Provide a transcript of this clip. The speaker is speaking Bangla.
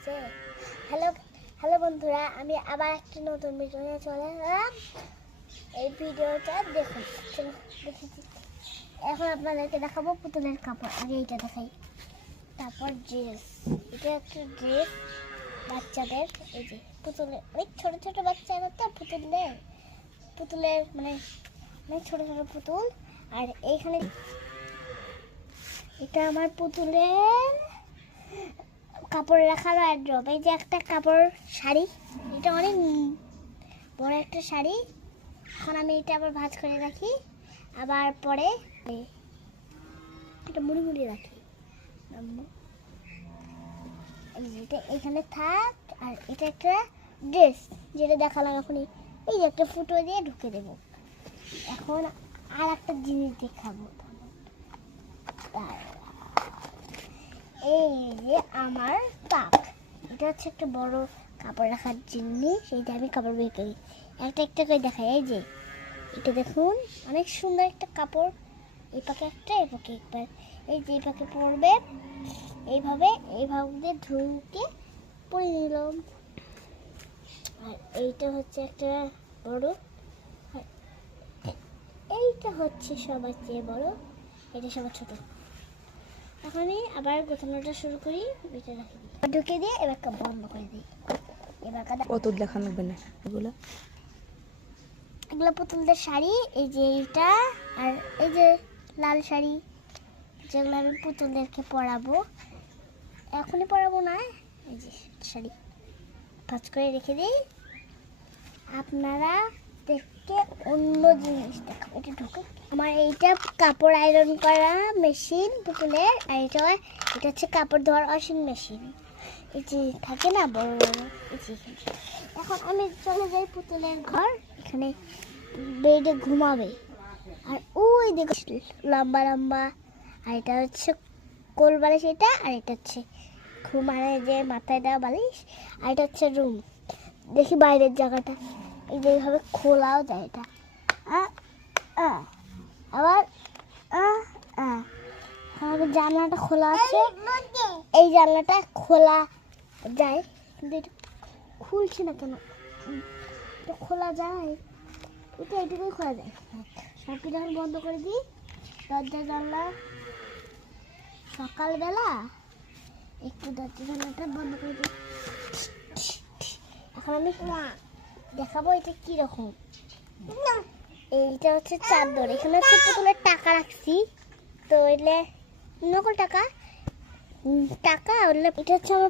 হচ্ছে হ্যালো হ্যালো বন্ধুরা, আমি আবার একটা নতুন ভিডিও নিয়ে চলে এলাম। এই ভিডিওটা দেখুন, দেখেছি। এখন আপনাদেরকে দেখাবো পুতুলের কাপড়। আগে এইটা দেখাই, তারপর ড্রেস। এটা একটা ড্রেস বাচ্চাদের। এই যে পুতুলের অনেক ছোট ছোট বাচ্চা আছে তো, পুতুলের মানে অনেক ছোট ছোট পুতুল। আর এইখানে এটা আমার পুতুলের কাপড় রাখার ওয়ারড্রব। এই যে একটা কাপড় শাড়ি, এটা অনেক বড় একটা শাড়ি। এখন আমি এটা আবার ভাঁজ করে রাখি, আবার পরে এটা মুড়ি মুড়ি রাখি। এটা এখানে থাক। আর এটা একটা ড্রেস, যেটা দেখালাম এখনই। এই যে একটা ফুটো দিয়ে ঢুকে দেব। এখন আর একটা জিনিস দেখাবো। এই যে আমার তাক, এটা হচ্ছে একটা বড় কাপড় রাখার জিনিস। এইটা আমি কাপড় বের করি, একটা একটা করে দেখাই। এই যে এটা দেখুন, অনেক সুন্দর একটা কাপড়। এই পাকে একটা, এই পাকে একবার। এই যে এই পাকে পরবে, এইভাবে দিয়ে ঢুকে পরে নিলাম। আর এইটা হচ্ছে একটা বড়, এইটা হচ্ছে সবার চেয়ে বড়, এটা সবার ছোট। এখনই আবার গোছানোটা শুরু করি। এটা রাখি, ঢুকে দিয়ে এবার বন্ধ করে দিই। এবার কত দেখানো হবে না এগুলো পুতুলদের শাড়ি। এই যে এইটা, আর এই যে লাল শাড়ি, যেগুলো আমি পুতুলদেরকে পরাবো। এখনই পরাবো না, এই যে শাড়ি ভাঁজ করে রেখে দিই। আপনারা দেখতে অন্য জিনিস দেখাবো। এটা ঢুকে আমার এইটা কাপড় আয়রন করা মেশিন পুতুলের। আর এটা হচ্ছে কাপড় ধোয়ার ওয়াশিং মেশিন। এই যে থাকে না বড় বড়, এই যে এখন আমি চলে যাই পুতুলের ঘর। এখানে বেডে ঘুমাবে। আর ওই দেখো লম্বা লম্বা, আর এটা হচ্ছে কোল বালিশ এটা, আর এটা হচ্ছে ঘুমানোর যে মাথায় দেওয়া বালিশ। আর এটা হচ্ছে রুম। দেখি বাইরের জায়গাটা, এই যে এইভাবে খোলাও যায় এটা। আবার আমাদের জানলাটা খোলা আছে, এই জানলাটা খোলা যায়, কিন্তু এটা খুলছে না কেন? এটা খোলা যায়, এটা এটুকুই খোলা যায়। সবকে যখন বন্ধ করে দিই দরজা জানলা, সকালবেলা একটু দরজা জানলাটা বন্ধ করে দিই। এখন আমি দেখাবো এটা কিরকম। এইটা হচ্ছে চাদর। এখানে হচ্ছে পুতুলের টাকা রাখছি, তো এলে নকল টাকা হলে এটা হচ্ছে আমার